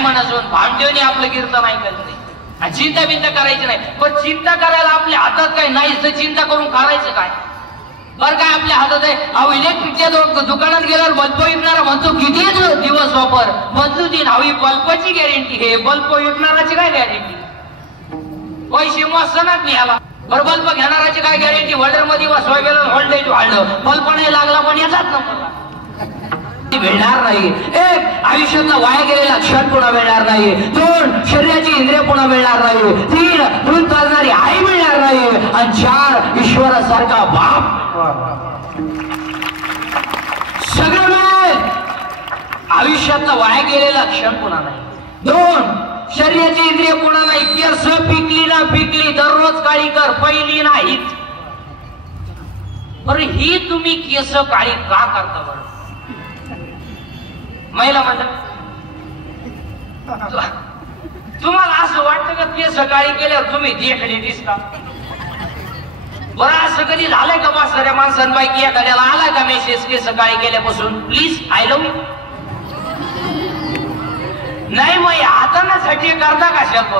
नाही म्हणायचं भामदेवनी आपलं कीर्तन ऐकायचं नाही आणि चिंता बिंता करायची नाही. पण चिंता करायला आपल्या हातात काय नाही तर चिंता करून करायचं काय? बरं काय आपल्या हातात आहे? अहो इलेक्ट्रिकच्या दुकानात गेल्यावर बल्ब विकणारा म्हणतो किती दिवस वापर बदलू देईन. हवी बल्बची गॅरंटी हे बल्ब विकणाराची काय गॅरंटी? पैसे मस्तनाच नाही आला. बरं बल्ब घेणाराची काय गॅरंटी? होल्डर मध्ये बसवा गेलं व्होल्टेज वाढलं बल्ब नाही लागला पण याचाच नंबर मिळणार नाही. एक आयुष्यातला वाया गेलेला क्षण पुन्हा मिळणार नाही. दोन शरीराची इंद्रिय पुन्हा मिळणार नाही. तीन दूध पाजणारी आई मिळणार नाही. आणि चार ईश्वरासारखा बाप. सगळं मिळेल आयुष्यातला वाया गेलेला क्षण पुन्हा नाही. दोन शरीराची इंद्रिय पुन्हा नाही. केस पिकली ना पिकली दररोज काळी कर पहिली नाहीत. बरं ही तुम्ही केस काळी का करता? बरं महिला म्हणतात तुम्हाला असं वाटतं का केस काळी केल्यावर तुम्ही देखणे दिसता? बरं असं कधी झालंय का म्हाताऱ्या माणसांपैकी एखाद्याला आलाय का मेसेज केस काळी केल्यापासून प्लीज आय लव्ह यू? नाही मग हातानासाठी करता कशात?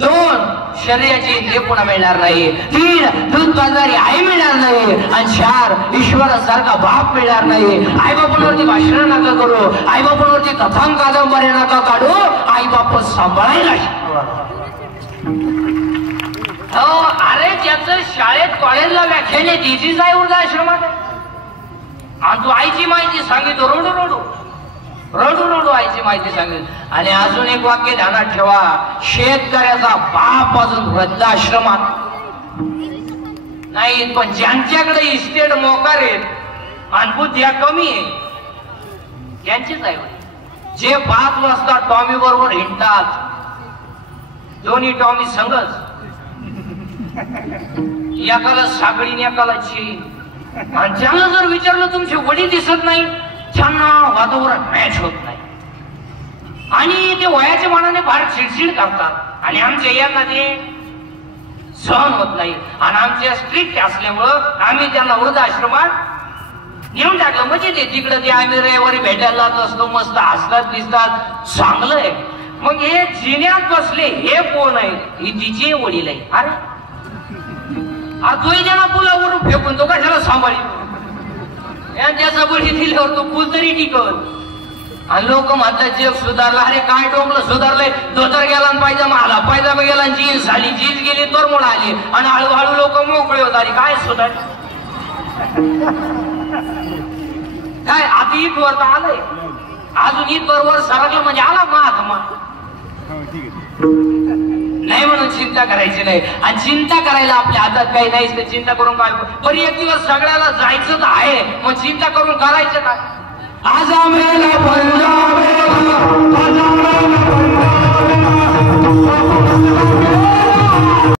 दोन शरीराची इंद्रिय पुन्हा मिळणार नाही. तीन दूध पाजणारी आई मिळणार नाही. आणि चार ईश्वरासारखा बाप मिळणार नाही. आई बापांवरती भाषण नका करू. आई बापांवरती कथांग कादंबऱ्या नका काढू. आई बाप सांभाळायला हो. अरे ज्याचं शाळेत कॉलेजला व्याख्याने दिजीच आहे वृद्धाश्रमात आणि तू आईची माहिती सांगितलं रडू रडू रडू रडू आईची माहिती सांगेल. आणि अजून एक वाक्य ध्यानात ठेवा. शेतकऱ्याचा बाप अजून वृद्धाश्रमात नाही. पण ज्यांच्याकडे इस्टेट मोकार आहेत आणि बुद्ध्या कमी आहे त्यांचीच आहे. जे 5 वाजता टॉमी बरोबर हिंडतात दोन्ही टॉमी संगच एकाला साखळी एकाला चीन. आणि त्यांना जर विचारलं तुमचे वडील दिसत नाही त्यांना वातावरण मॅच होत नाही आणि ते वयाच्या मानाने फार चिडचिड करतात. आणि आमच्या यांना ते सहन होत नाही. आणि आमच्या स्ट्रिक्ट असल्यामुळं आम्ही त्यांना वृद्धाश्रमात घेऊन टाकलं. म्हणजे ते तिकडे ते आम्ही रविवारी भेटायला जात असतो. मस्त हसतात दिसतात चांगलं आहे. मग हे जिन्यात बसले हे कोण आहे? ही तिचे वडील आहे. अरे तोही त्यांना पुलावरून फेकून तो कशाला सांभाळी त्याचा बळी दिल्यावर तो पूल तरी टिकत. आणि लोक म्हणतात जग सुधारला. अरे काय डोंगलं सुधारलंय? धोतर गेला आणि पायजामा आला, पायजामा गेला आणि जीन्स आली, जीन्स गेली तर मोड आली आणि हळूहळू लोक मोकळे होत आली. काय सुधार काय? आता इथवर तर आलंय अजून इथवर सरकलं म्हणजे आला महात्मा नाही म्हणून चिंता करायची नाही. आणि चिंता करायला आपल्या हातात काही नाही तर चिंता करून काय? बरं एक दिवस सगळ्याला जायचं तर आहे मग चिंता करून करायचं काय? आज आम्हाला पंजाब